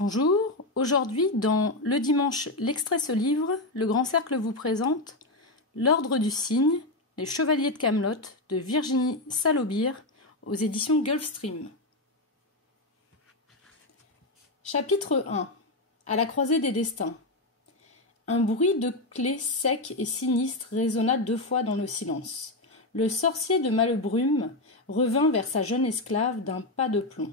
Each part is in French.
Bonjour, aujourd'hui dans Le Dimanche, l'extrait se livre, le Grand Cercle vous présente L'Ordre du Cygne, les Chevaliers de Camelot de Virginie Salobir aux éditions Gulfstream. Chapitre 1. À la croisée des destins. Un bruit de clé sec et sinistre résonna 2 fois dans le silence. Le sorcier de Malebrume revint vers sa jeune esclave d'un pas de plomb.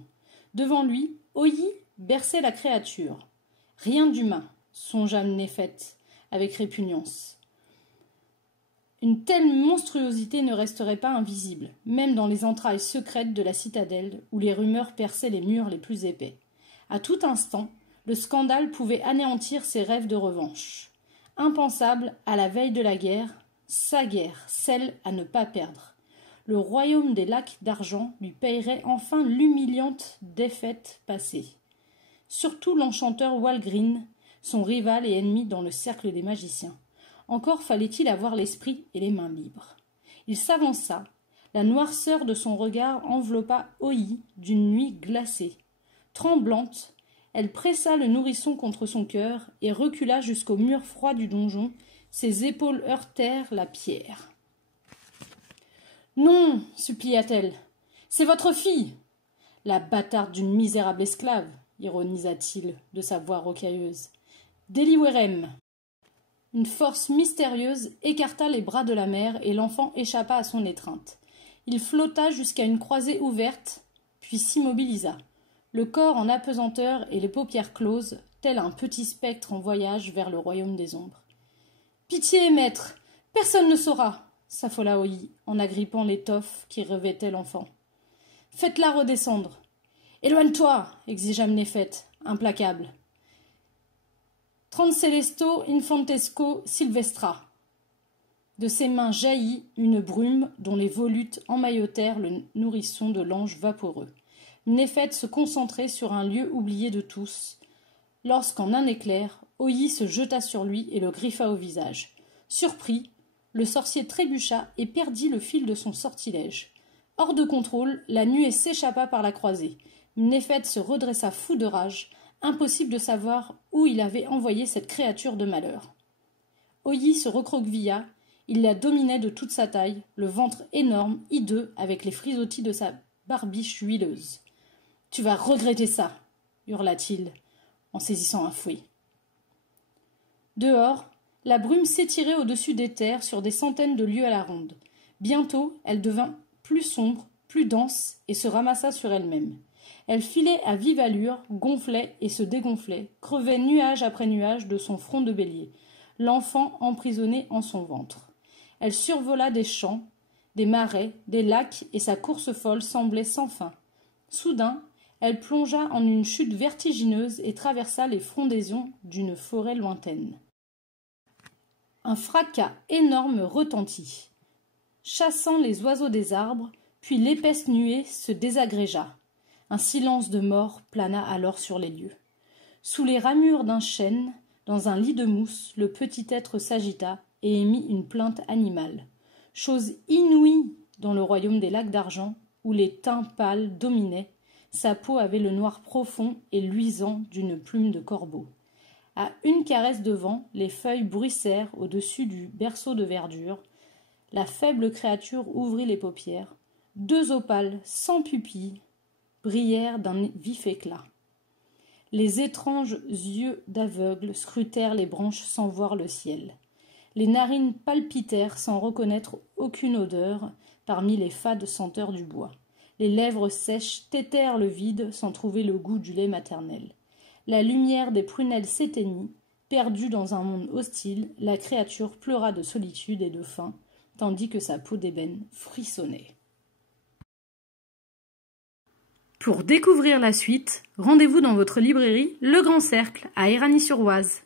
Devant lui, Oyi berçait la créature. Rien d'humain, songea Népheth avec répugnance. Une telle monstruosité ne resterait pas invisible, même dans les entrailles secrètes de la citadelle où les rumeurs perçaient les murs les plus épais. À tout instant, le scandale pouvait anéantir ses rêves de revanche. Impensable à la veille de la guerre, sa guerre, celle à ne pas perdre. Le royaume des lacs d'argent lui payerait enfin l'humiliante défaite passée. Surtout l'enchanteur Walgreen, son rival et ennemi dans le cercle des magiciens. Encore fallait-il avoir l'esprit et les mains libres. Il s'avança. La noirceur de son regard enveloppa Oyi d'une nuit glacée. Tremblante, elle pressa le nourrisson contre son cœur et recula jusqu'au mur froid du donjon. Ses épaules heurtèrent la pierre. « Non, supplia-t-elle, c'est votre fille !»« La bâtarde d'une misérable esclave !» ironisa-t-il de sa voix rocailleuse. « Deliwerem !» Une force mystérieuse écarta les bras de la mère et l'enfant échappa à son étreinte. Il flotta jusqu'à une croisée ouverte, puis s'immobilisa, le corps en apesanteur et les paupières closes, tel un petit spectre en voyage vers le royaume des ombres. « Pitié, maître, personne ne saura !» s'affola Oyi en agrippant l'étoffe qui revêtait l'enfant. « Faites-la redescendre. »« Éloigne-toi » exigea Népheth, implacable. « Transcelesto infantesco silvestra » De ses mains jaillit une brume dont les volutes emmaillotèrent le nourrisson de l'ange vaporeux. Népheth se concentrait sur un lieu oublié de tous, lorsqu'en un éclair, Oyi se jeta sur lui et le griffa au visage. Surpris, le sorcier trébucha et perdit le fil de son sortilège. Hors de contrôle, la nuée s'échappa par la croisée. Népheth se redressa fou de rage. Impossible de savoir où il avait envoyé cette créature de malheur. Oyi se recroquevilla. Il la dominait de toute sa taille, le ventre énorme, hideux, avec les frisottis de sa barbiche huileuse. « Tu vas regretter ça !» hurla-t-il, en saisissant un fouet. Dehors, la brume s'étirait au-dessus des terres sur des centaines de lieues à la ronde. Bientôt, elle devint plus sombre, plus dense, et se ramassa sur elle-même. Elle filait à vive allure, gonflait et se dégonflait, crevait nuage après nuage de son front de bélier, l'enfant emprisonné en son ventre. Elle survola des champs, des marais, des lacs, et sa course folle semblait sans fin. Soudain, elle plongea en une chute vertigineuse et traversa les frondaisons d'une forêt lointaine. Un fracas énorme retentit, chassant les oiseaux des arbres, puis l'épaisse nuée se désagrégea. Un silence de mort plana alors sur les lieux. Sous les ramures d'un chêne, dans un lit de mousse, le petit être s'agita et émit une plainte animale. Chose inouïe dans le royaume des lacs d'argent, où les teints pâles dominaient, sa peau avait le noir profond et luisant d'une plume de corbeau. À une caresse de vent, les feuilles bruissèrent au-dessus du berceau de verdure. La faible créature ouvrit les paupières. 2 opales, sans pupilles, brillèrent d'un vif éclat. Les étranges yeux d'aveugle scrutèrent les branches sans voir le ciel. Les narines palpitèrent sans reconnaître aucune odeur parmi les fades senteurs du bois. Les lèvres sèches tétèrent le vide sans trouver le goût du lait maternel. La lumière des prunelles s'éteignit. Perdue dans un monde hostile, la créature pleura de solitude et de faim, tandis que sa peau d'ébène frissonnait. Pour découvrir la suite, rendez-vous dans votre librairie Le Grand Cercle à Éragny-sur-Oise.